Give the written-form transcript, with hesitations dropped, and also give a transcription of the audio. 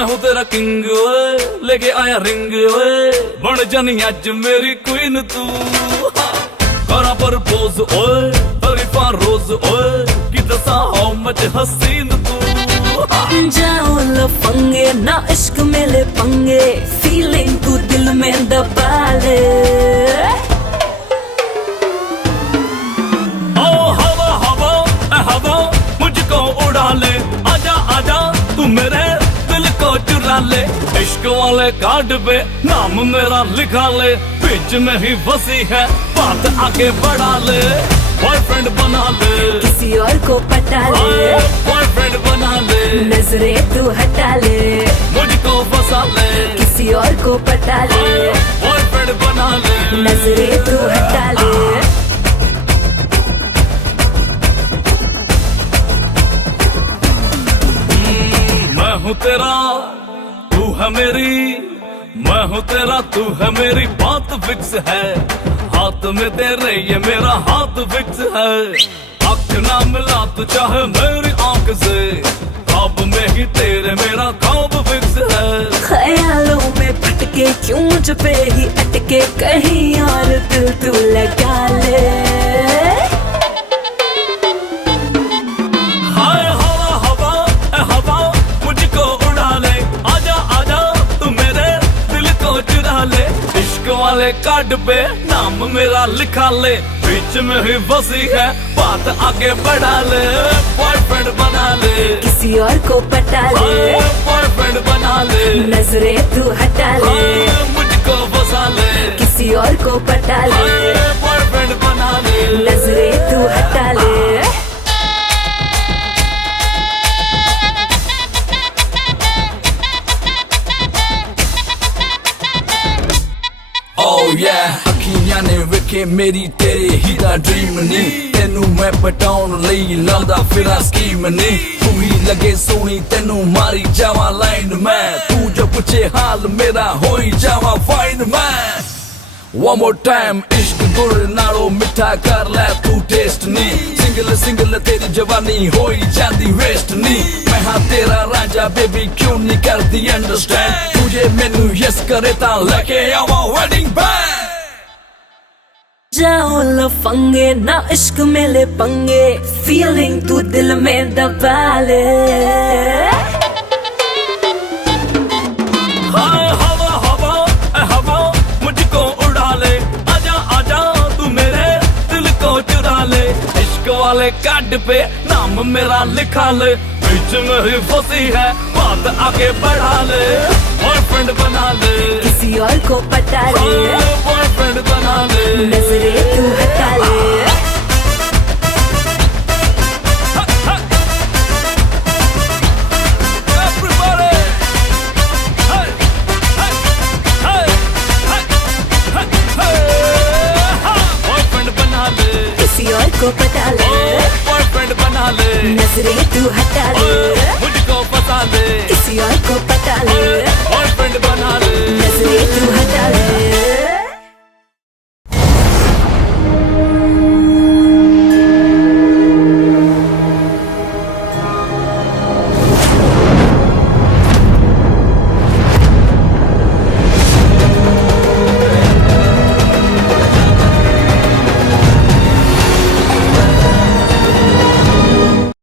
मैं हूँ तेरा किंग ओए, लेके आया रिंग ओए, बन जानी अज मेरी क्वीन तू। करा पर पोज ओए, तरीफा रोज ओए, कि दसा हाउ मच हसीन तू। जाओ लफंगे ना इश्क में ले पंगे, फीलिंग तू दिल में दबा ले। ओ हवा हवा ए हवा मुझको उड़ा ले, आजा आजा तू मेरे दिल को चुरा ले। इश्क वाले कार्ड पे नाम मेरा लिखा ले, बीच में ही फंसी है बात आगे बढ़ा ले। बॉयफ्रेंड बना ले, किसी और को पटा ले, बॉयफ्रेंड बना ले, नजरें तू हटा ले, मुझको फंसा ले। किसी और को पटा ले, बॉयफ्रेंड बना ले, नजरें तू हटा ले। मैं हूँ तेरा तू है मेरी, मैं हूँ तेरा तू है मेरी, बात फिक्स है। हाथ में तेरे ये मेरा हाथ फिक्स है। आँख ना मिला तू चाहे मेरी आँख से, ख्वाब में ही तेरे मेरा ख्वाब फिक्स है। ख्यालों में भटके क्यों मुझ पे ही अटके, कहीं और दिल तू लगा ले। हाय हवा हवा ए हवा मुझको उड़ा ले, आजा आजा तू मेरे दिल को चुरा ले। इश्क वाले कार्ड पे नाम मेरा लिखा ले, बीच में ही फंसी है बात आगे बढ़ा ले। बॉयफ्रेंड बना ले, किसी और को पटा ले, बॉयफ्रेंड बना ले, नजरें तू हटा ले, मुझको फंसा ले। किसी और को पटा ले, बॉयफ्रेंड बना ले, नजरें तू हटा ले। Oh yeah, अखियां ने वेखे मेरी तेरे ही दा ड्रीम नी, तेनू मैं पटाउन लई लांदा फिरा स्कीम नी। तू ही लगे सोनी तेनू मारी जावा लाइन मैं, तू जो पूछे हाल मेरा होई जावा फाइन मैं। One more time, इश्क गुड़ नालो मिठा कर ले तू टेस्ट नी, सिंगल सिंगल तेरी जवानी होई जाती वेस्ट नी। मैं हाँ तेरा राजा बेबी क्यों नहीं करती अंडरस्टैंड, तुझे मैनू यस करे ता लेके आवा वेडिंग बैंड। जाओ लफंगे ना इश्क में ले पंगे, फीलिंग तू दिल में दबा ले। हाय हवा हवा ए हवा मुझको उड़ा ले, आजा आजा तू मेरे दिल को चुरा ले। इश्क वाले कार्ड पे नाम मेरा लिखा ले, बीच में ही फंसी है बात आगे बढ़ा ले। बॉयफ्रेंड बना ले, किसी और को पटा ले, बॉयफ्रेंड बना ले, नजरें तू हटा ले। Everybody! Hey! Hey! Hey! Hey! Hey! Hey! Boyfriend बना ले, किसी और को पटा ले, बॉयफ्रेंड बना ले, नजरें तू हटा ले, मुझको फंसा ले। किसी और को पटा ले, बॉयफ्रेंड बना ले, नजरें तू हटा ले।